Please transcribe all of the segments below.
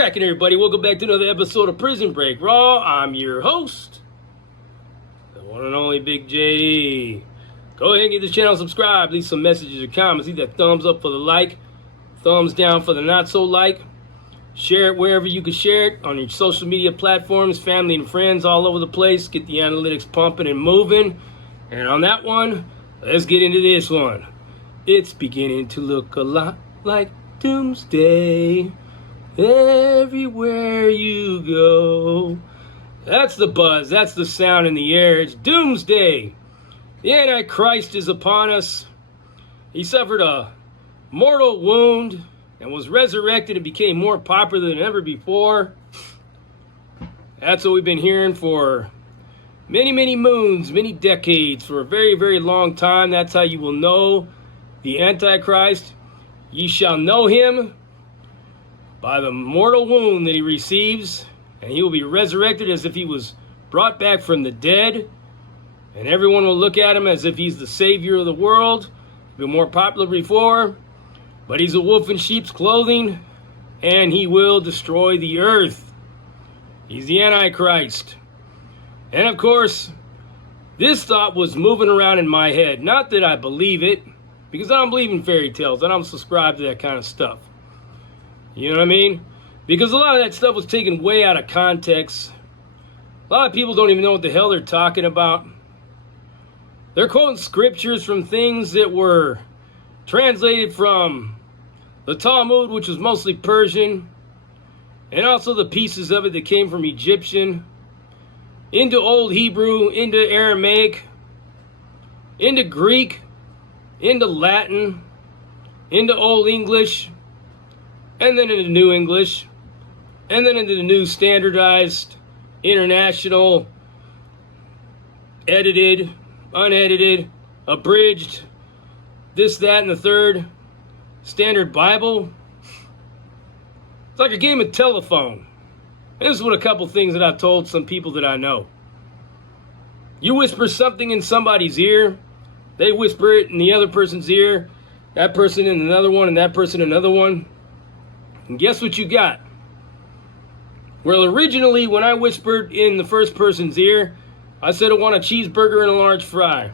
cracking, everybody? Welcome back to another episode of Prison Break Raw. I'm your host, the one and only Big J. Go ahead and get this channel subscribed. Leave some messages or comments. Leave that thumbs up for the like, thumbs down for the not so like. Share it wherever you can share it, on your social media platforms, family and friends all over the place. Get the analytics pumping and moving. And on that one, let's get into this one. It's beginning to look a lot like doomsday everywhere you go. That's the buzz. That's the sound in the air. It's doomsday. The Antichrist is upon us. He suffered a mortal wound and was resurrected and became more popular than ever before. That's what we've been hearing for many, many moons, many decades, for a very, very long time. That's how you will know the Antichrist. Ye shall know him by the mortal wound that he receives, and he will be resurrected as if he was brought back from the dead, and everyone will look at him as if he's the savior of the world. He's been more popular before, but he's a wolf in sheep's clothing, and he will destroy the earth. He's the Antichrist. And of course, this thought was moving around in my head. Not that I believe it, because I don't believe in fairy tales. I don't subscribe to that kind of stuff. You know what I mean? Because a lot of that stuff was taken way out of context. A lot of people don't even know what the hell they're talking about. They're quoting scriptures from things that were translated from the Talmud, which was mostly Persian, and also the pieces of it that came from Egyptian, into Old Hebrew, into Aramaic, into Greek, into Latin, into Old English, and then into New English, and then into the new standardized, international, edited, unedited, abridged, this, that, and the third, standard Bible. It's like a game of telephone. And this is what a couple things that I've told some people that I know. You whisper something in somebody's ear, they whisper it in the other person's ear, that person in another one, and that person another one. And guess what you got? Well, originally, when I whispered in the first person's ear, I said I want a cheeseburger and a large fry.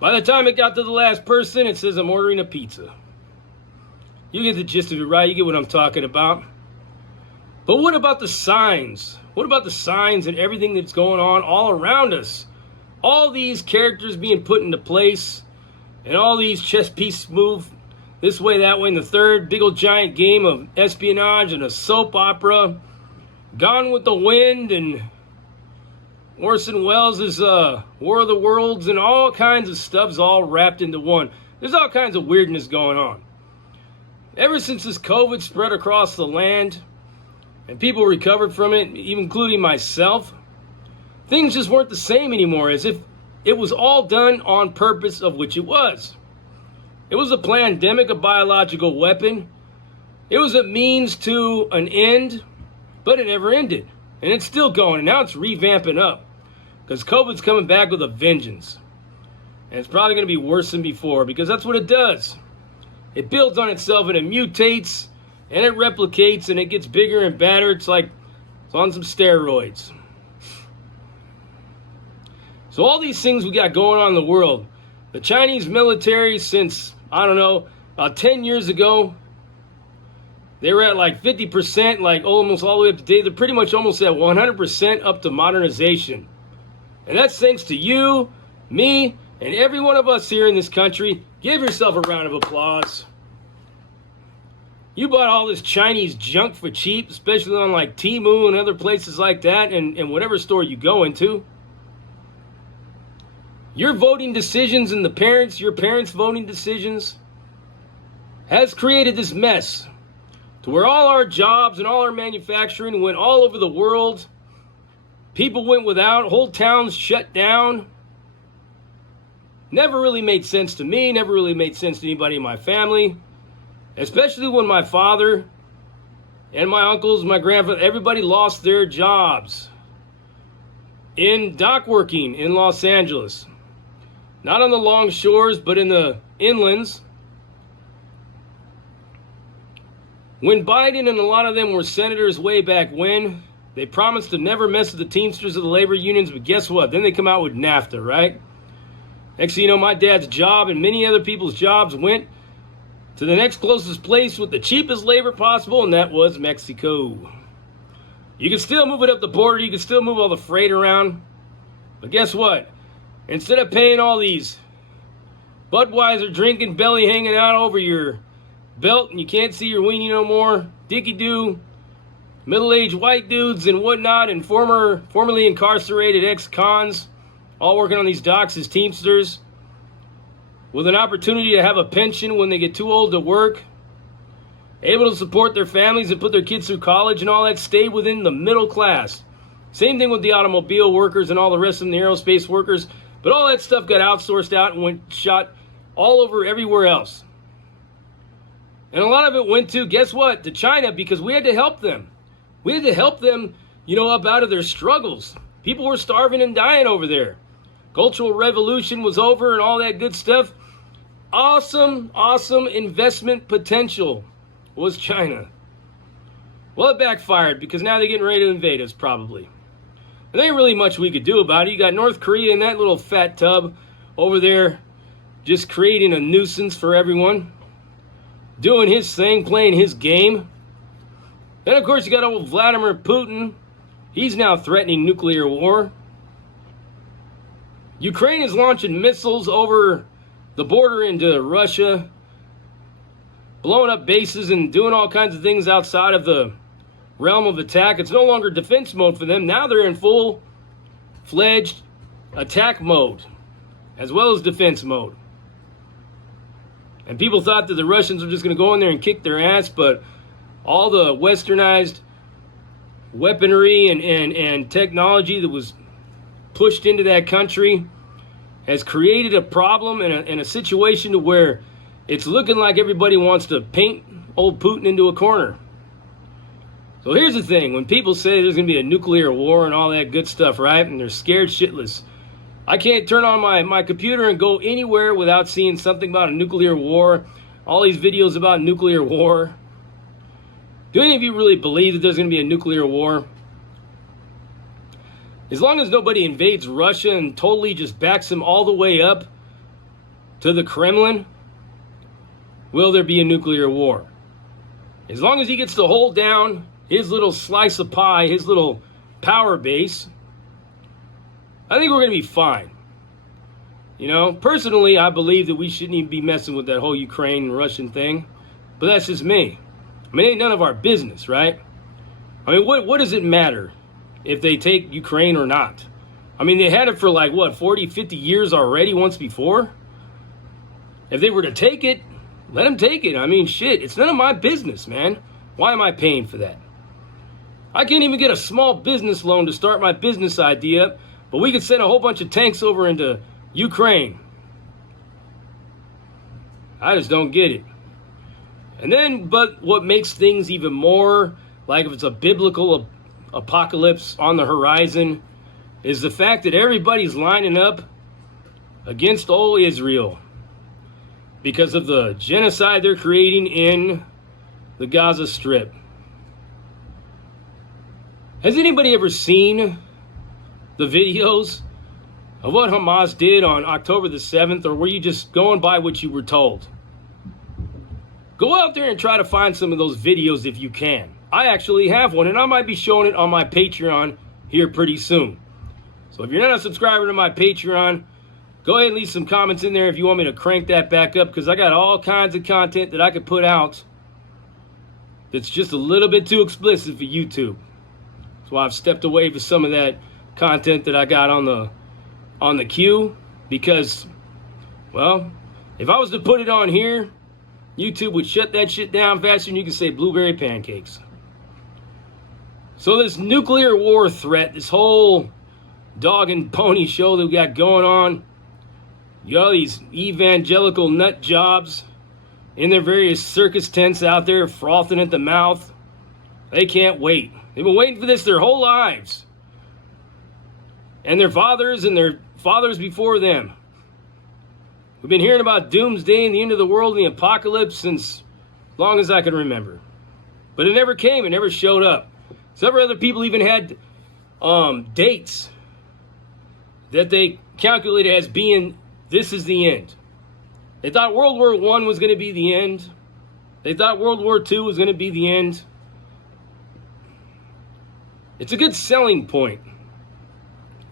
By the time it got to the last person, it says I'm ordering a pizza. You get the gist of it, right? You get what I'm talking about. But what about the signs? What about the signs and everything that's going on all around us? All these characters being put into place, and all these chess pieces move this way, that way, and the third. Big old giant game of espionage and a soap opera. Gone with the Wind and Orson Welles' War of the Worlds, and all kinds of stuff's all wrapped into one. There's all kinds of weirdness going on. Ever since this COVID spread across the land, and people recovered from it, even including myself, things just weren't the same anymore, as if it was all done on purpose, of which it was. It was a pandemic, a biological weapon. It was a means to an end, but it never ended. And it's still going, and now it's revamping up, because COVID's coming back with a vengeance. And it's probably going to be worse than before, because that's what it does. It builds on itself, and it mutates, and it replicates, and it gets bigger and badder. It's like it's on some steroids. So all these things we got going on in the world. The Chinese military, since, I don't know, about 10 years ago, they were at like 50%, like almost all the way up to date. They're pretty much almost at 100% up to modernization. And that's thanks to you, me, and every one of us here in this country. Give yourself a round of applause. You bought all this Chinese junk for cheap, especially on like Temu and other places like that, and whatever store you go into. Your voting decisions and your parents' voting decisions has created this mess to where all our jobs and all our manufacturing went all over the world. People went without, whole towns shut down. Never really made sense to me, never really made sense to anybody in my family, especially when my father and my uncles, my grandfather, everybody lost their jobs in dock working in Los Angeles. Not on the long shores, but in the inlands. When Biden and a lot of them were senators way back when, they promised to never mess with the Teamsters or the labor unions, but guess what? Then they come out with NAFTA, right? Next thing you know, my dad's job and many other people's jobs went to the next closest place with the cheapest labor possible, and that was Mexico. You can still move it up the border, you can still move all the freight around, but guess what? Instead of paying all these Budweiser drinking, belly hanging out over your belt and you can't see your weenie no more, dicky-doo, middle-aged white dudes and whatnot, and formerly incarcerated ex-cons all working on these docks as Teamsters with an opportunity to have a pension when they get too old to work, able to support their families and put their kids through college and all that, stay within the middle class. Same thing with the automobile workers and all the rest of them, the aerospace workers, but all that stuff got outsourced out and went shot all over everywhere else. And a lot of it went to, guess what, to China, because we had to help them. We had to help them, up out of their struggles. People were starving and dying over there. Cultural revolution was over and all that good stuff. Awesome investment potential was China. Well, it backfired because now they're getting ready to invade us, probably. And there ain't really much we could do about it. You got North Korea in that little fat tub over there just creating a nuisance for everyone, doing his thing, playing his game. Then, of course, you got old Vladimir Putin. He's now threatening nuclear war. Ukraine is launching missiles over the border into Russia, blowing up bases and doing all kinds of things outside of the realm of attack. It's no longer defense mode for them. Now they're in full-fledged attack mode, as well as defense mode. And people thought that the Russians were just going to go in there and kick their ass, but all the westernized weaponry and technology that was pushed into that country has created a problem and a situation to where it's looking like everybody wants to paint old Putin into a corner. So here's the thing. When people say there's going to be a nuclear war and all that good stuff, right? And they're scared shitless. I can't turn on my computer and go anywhere without seeing something about a nuclear war. All these videos about nuclear war. Do any of you really believe that there's going to be a nuclear war? As long as nobody invades Russia and totally just backs them all the way up to the Kremlin, will there be a nuclear war? As long as he gets to hold down his little slice of pie, his little power base, I think we're going to be fine. Personally, I believe that we shouldn't even be messing with that whole Ukraine and Russian thing, but that's just me. It ain't none of our business, right? What does it matter if they take Ukraine or not? They had it for 40, 50 years already once before? If they were to take it, let them take it. Shit, it's none of my business, man. Why am I paying for that? I can't even get a small business loan to start my business idea, but we could send a whole bunch of tanks over into Ukraine. I just don't get it. And then, but what makes things even more like if it's a biblical apocalypse on the horizon is the fact that everybody's lining up against old Israel because of the genocide they're creating in the Gaza Strip. Has anybody ever seen the videos of what Hamas did on October the 7th, or were you just going by what you were told? Go out there and try to find some of those videos if you can. I actually have one, and I might be showing it on my Patreon here pretty soon. So if you're not a subscriber to my Patreon, go ahead and leave some comments in there if you want me to crank that back up, because I got all kinds of content that I could put out that's just a little bit too explicit for YouTube. So I've stepped away from some of that content that I got on the queue, because, well, if I was to put it on here, YouTube would shut that shit down faster than you can say blueberry pancakes. So this nuclear war threat, this whole dog and pony show that we got going on, you got all these evangelical nut jobs in their various circus tents out there frothing at the mouth. They can't wait. They've been waiting for this their whole lives. And their fathers before them. We've been hearing about doomsday and the end of the world and the apocalypse since as long as I can remember. But it never came. It never showed up. Several other people even had dates that they calculated as being, this is the end. They thought World War I was going to be the end. They thought World War II was going to be the end. It's a good selling point.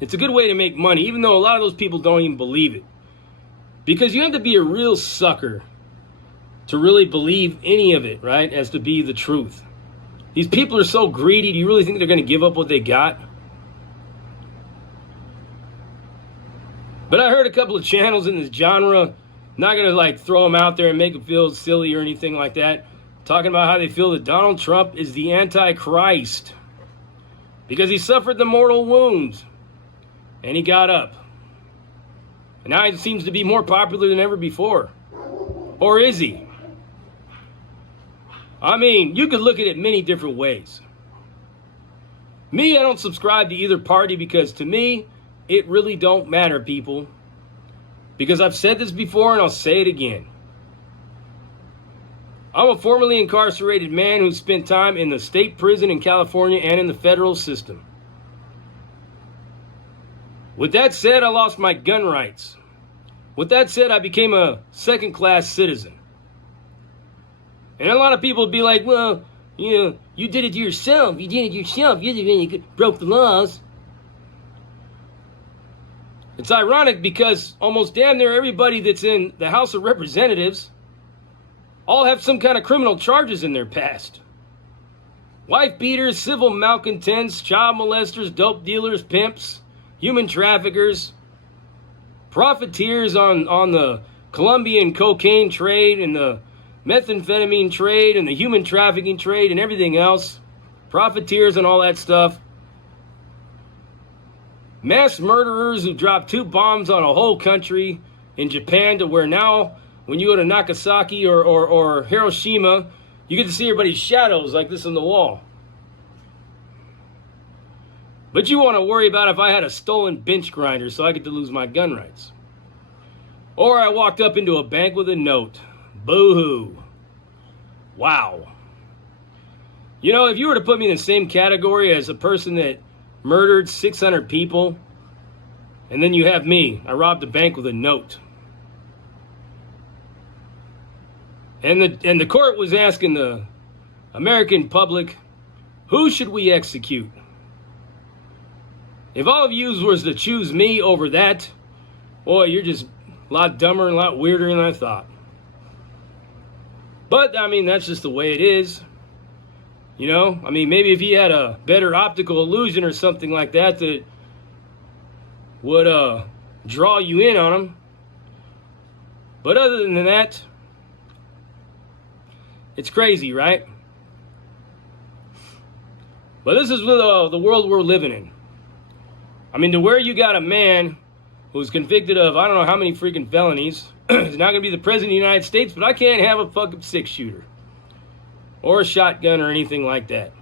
It's a good way to make money, even though a lot of those people don't even believe it. Because you have to be a real sucker to really believe any of it, right, as to be the truth. These people are so greedy. Do you really think they're going to give up what they got? But I heard a couple of channels in this genre, not going to like throw them out there and make them feel silly or anything like that, talking about how they feel that Donald Trump is the Antichrist because he suffered the mortal wounds and he got up. And now he seems to be more popular than ever before. Or is he? I mean, you could look at it many different ways. Me, I don't subscribe to either party because to me, it really don't matter, people. Because I've said this before and I'll say it again. I'm a formerly incarcerated man who spent time in the state prison in California and in the federal system. With that said, I lost my gun rights. With that said, I became a second-class citizen. And a lot of people would be like, well, you know, you did it to yourself. You did it yourself. You didn't broke the laws. It's ironic because almost damn near everybody that's in the House of Representatives all have some kind of criminal charges in their past. Wife beaters, civil malcontents, child molesters, dope dealers, pimps, human traffickers, profiteers on the Colombian cocaine trade and the methamphetamine trade and the human trafficking trade and everything else. Profiteers and all that stuff. Mass murderers who dropped 2 bombs on a whole country in Japan to where now when you go to Nagasaki or Hiroshima, you get to see everybody's shadows like this on the wall. But you want to worry about if I had a stolen bench grinder so I get to lose my gun rights. Or I walked up into a bank with a note. Boo-hoo. Wow. You know, if you were to put me in the same category as a person that murdered 600 people, and then you have me, I robbed a bank with a note. And the court was asking the American public, who should we execute? If all of you was to choose me over that, boy, you're just a lot dumber and a lot weirder than I thought. But, I mean, that's just the way it is. You know, I mean, maybe if he had a better optical illusion or something like that that would draw you in on him. But other than that, it's crazy, right? But this is the world we're living in. I mean, to where you got a man who's convicted of I don't know how many freaking felonies. He's not going to be the president of the United States, but I can't have a fucking 6-shooter. Or a shotgun or anything like that.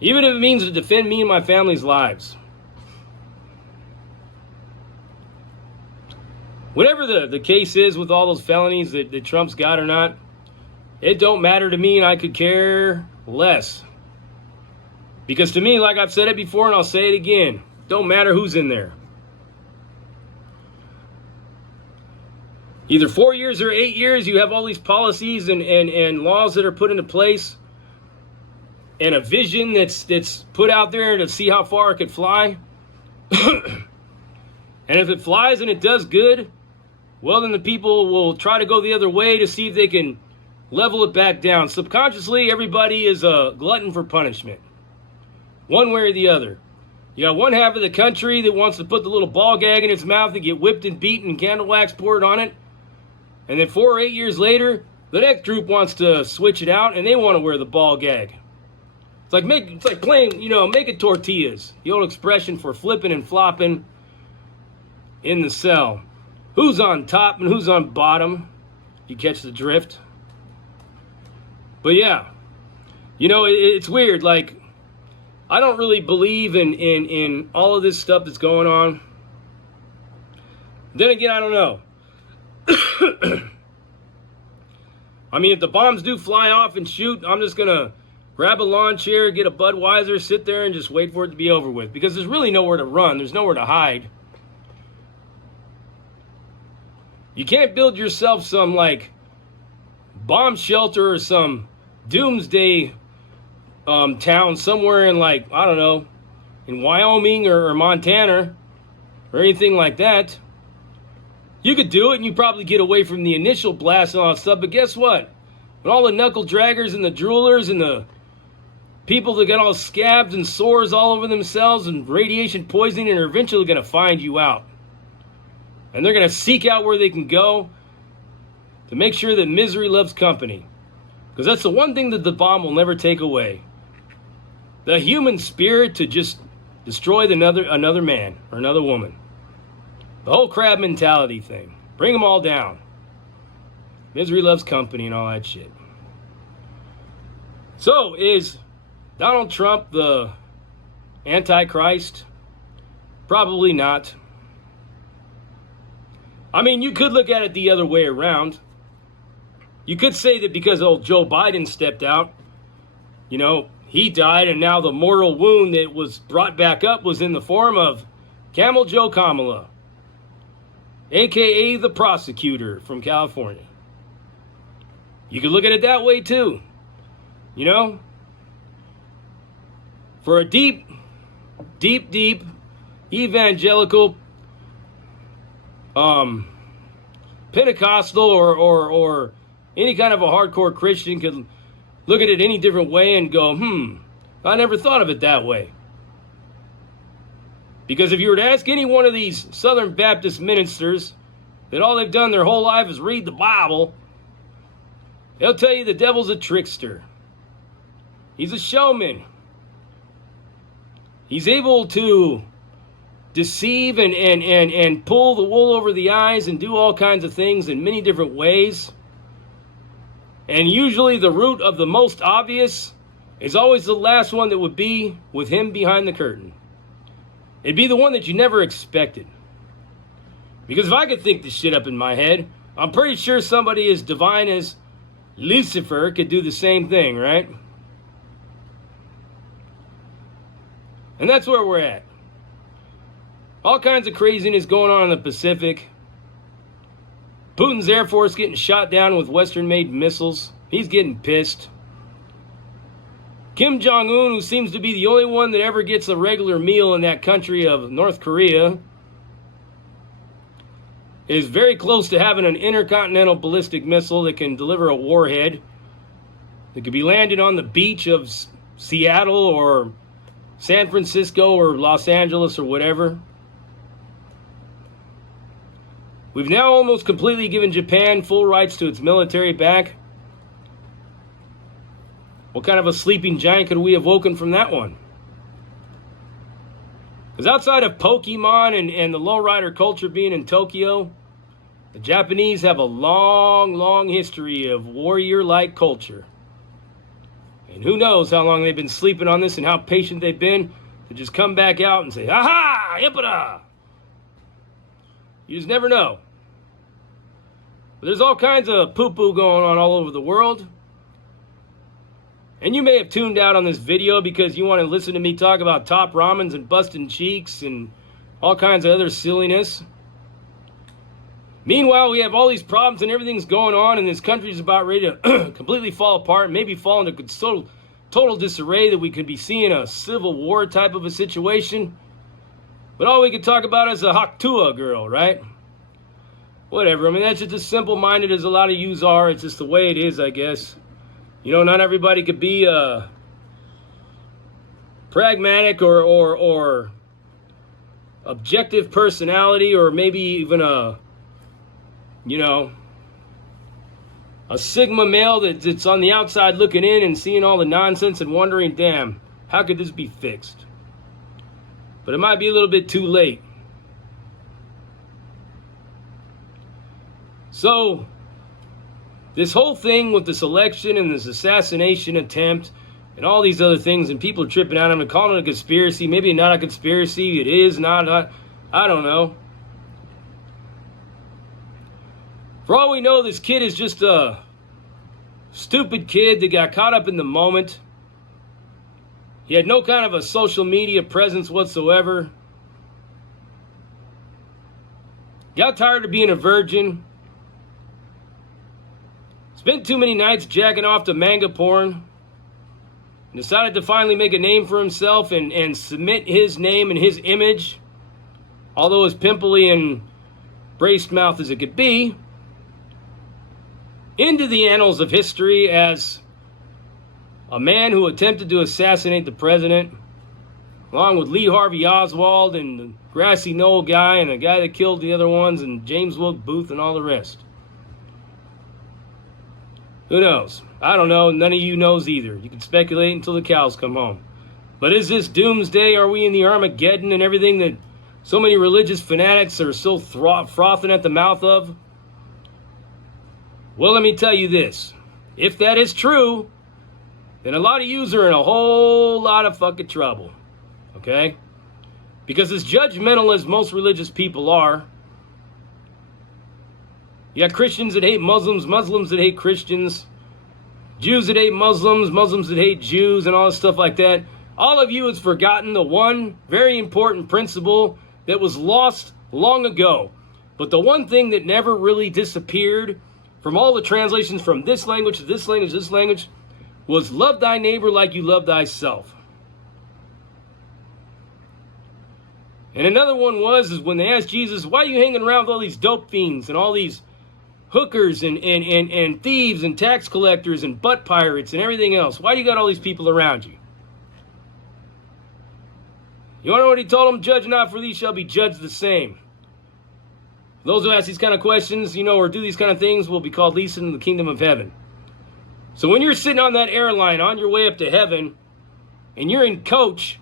Even if it means to defend me and my family's lives. Whatever the case is with all those felonies that Trump's got or not, it don't matter to me and I could care less. Because to me, like I've said it before and I'll say it again, don't matter who's in there. Either 4 years or 8 years, you have all these policies and laws that are put into place and a vision that's put out there to see how far it could fly. And if it flies and it does good, well, then the people will try to go the other way to see if they can level it back down. Subconsciously, everybody is a glutton for punishment. One way or the other. You got one half of the country that wants to put the little ball gag in its mouth and get whipped and beaten and candle wax poured on it. And then 4 or 8 years later, the next group wants to switch it out and they want to wear the ball gag. It's like playing, making tortillas. The old expression for flipping and flopping in the cell. Who's on top and who's on bottom? You catch the drift. But yeah, it's weird. Like, I don't really believe in all of this stuff that's going on. Then again, I don't know. I mean, if the bombs do fly off and shoot, I'm just going to grab a lawn chair, get a Budweiser, sit there and just wait for it to be over with. Because there's really nowhere to run. There's nowhere to hide. You can't build yourself some, like, bomb shelter or some doomsday town somewhere in, like, I don't know, in Wyoming or Montana or anything like that. You could do it and you probably get away from the initial blast and all that stuff, but guess what? When all the knuckle draggers and the droolers and the people that got all scabs and sores all over themselves and radiation poisoning are eventually going to find you out. And they're going to seek out where they can go to make sure that misery loves company. Because that's the one thing that the bomb will never take away. The human spirit to just destroy another man or another woman. The whole crab mentality thing. Bring them all down. Misery loves company and all that shit. So, is Donald Trump the Antichrist? Probably not. I mean, you could look at it the other way around. You could say that because old Joe Biden stepped out, you know, he died, and now the mortal wound that was brought back up was in the form of Camel Joe Kamala, a.k.a. the prosecutor from California. You could look at it that way, too. You know? For a deep evangelical, Pentecostal or any kind of a hardcore Christian could look at it any different way and go, I never thought of it that way. Because if you were to ask any one of these Southern Baptist ministers that all they've done their whole life is read the Bible, they'll tell you the devil's a trickster. He's a showman. He's able to deceive and pull the wool over the eyes and do all kinds of things in many different ways. And usually the root of the most obvious is always the last one that would be with him behind the curtain. It'd be the one that you never expected. Because if I could think this shit up in my head, I'm pretty sure somebody as divine as Lucifer could do the same thing, right? And that's where we're at. All kinds of craziness going on in the Pacific. Putin's Air Force getting shot down with Western-made missiles. He's getting pissed. Kim Jong-un, who seems to be the only one that ever gets a regular meal in that country of North Korea, is very close to having an intercontinental ballistic missile that can deliver a warhead that could be landed on the beach of Seattle or San Francisco or Los Angeles or whatever. We've now almost completely given Japan full rights to its military back. What kind of a sleeping giant could we have woken from that one? Because outside of Pokemon and the lowrider culture being in Tokyo, the Japanese have a long history of warrior-like culture. And who knows how long they've been sleeping on this and how patient they've been to just come back out and say, "Aha! Impera!" You just never know. But there's all kinds of poo-poo going on all over the world. And you may have tuned out on this video because you want to listen to me talk about top ramens and busting cheeks and all kinds of other silliness. Meanwhile, we have all these problems and everything's going on, and this country's about ready to completely fall apart, maybe fall into total disarray, that we could be seeing a civil war type of a situation. But all we can talk about is a Haktua girl, right? Whatever. I mean, that's just as simple-minded as a lot of yous are. It's just the way it is, I guess. You know, not everybody could be pragmatic or objective personality, or maybe even a Sigma male that's on the outside looking in and seeing all the nonsense and wondering, damn, how could this be fixed? But it might be a little bit too late. So, this whole thing with this election and this assassination attempt and all these other things, and people are tripping out. I'm calling it a conspiracy. Maybe not a conspiracy. It is not. I don't know. For all we know, this kid is just a stupid kid that got caught up in the moment. He had no kind of a social media presence whatsoever. Got tired of being a virgin. Spent too many nights jacking off to manga porn. And decided to finally make a name for himself and submit his name and his image, although as pimply and braced mouth as it could be, into the annals of history as a man who attempted to assassinate the president, along with Lee Harvey Oswald and the Grassy Knoll guy and the guy that killed the other ones and James Wilkes Booth and all the rest. Who knows? I don't know. None of you knows either. You can speculate until the cows come home. But is this doomsday? Are we in the Armageddon and everything that so many religious fanatics are so frothing at the mouth of? Well, let me tell you this. If that is true, then a lot of yous are in a whole lot of fucking trouble. Okay? Because as judgmental as most religious people are, you got Christians that hate Muslims, Muslims that hate Christians, Jews that hate Muslims, Muslims that hate Jews, and all this stuff like that. All of you has forgotten the one very important principle that was lost long ago. But the one thing that never really disappeared from all the translations from this language to this language to this language was love thy neighbor like you love thyself. And another one is when they asked Jesus, why are you hanging around with all these dope fiends and all these hookers and thieves and tax collectors and butt pirates and everything else? Why do you got all these people around you? You want to know what he told them? Judge not, for these shall be judged the same. Those who ask these kind of questions, or do these kind of things will be called least in the kingdom of heaven. So when you're sitting on that airline on your way up to heaven and you're in coach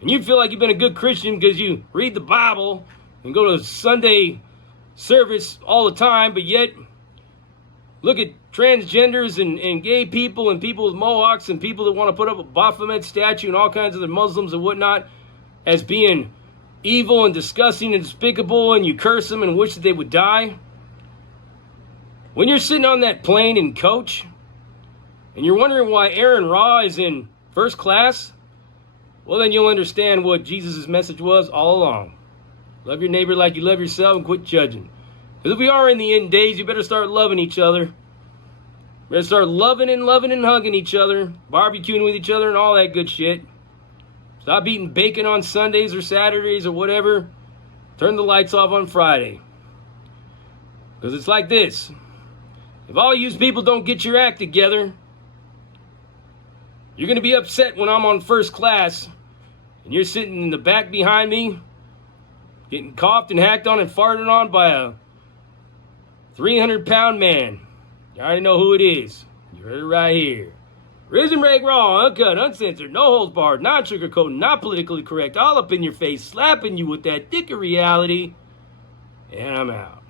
and you feel like you've been a good Christian because you read the Bible and go to Sunday service all the time, but yet look at transgenders and gay people and people with mohawks and people that want to put up a Baphomet statue and all kinds of the Muslims and whatnot as being evil and disgusting and despicable, and you curse them and wish that they would die. When you're sitting on that plane in coach and you're wondering why Aaron Ra is in first class, well, then you'll understand what Jesus' message was all along. Love your neighbor like you love yourself and quit judging. Because if we are in the end days, you better start loving each other. Better start loving and hugging each other, barbecuing with each other and all that good shit. Stop eating bacon on Sundays or Saturdays or whatever. Turn the lights off on Friday. Because it's like this. If all you people don't get your act together, you're going to be upset when I'm on first class and you're sitting in the back behind me getting coughed and hacked on and farted on by a 300-pound man. You already know who it is. You heard it right here. Risen, rag, raw, uncut, uncensored, no holds barred, not sugarcoated, not politically correct, all up in your face, slapping you with that dick of reality. And I'm out.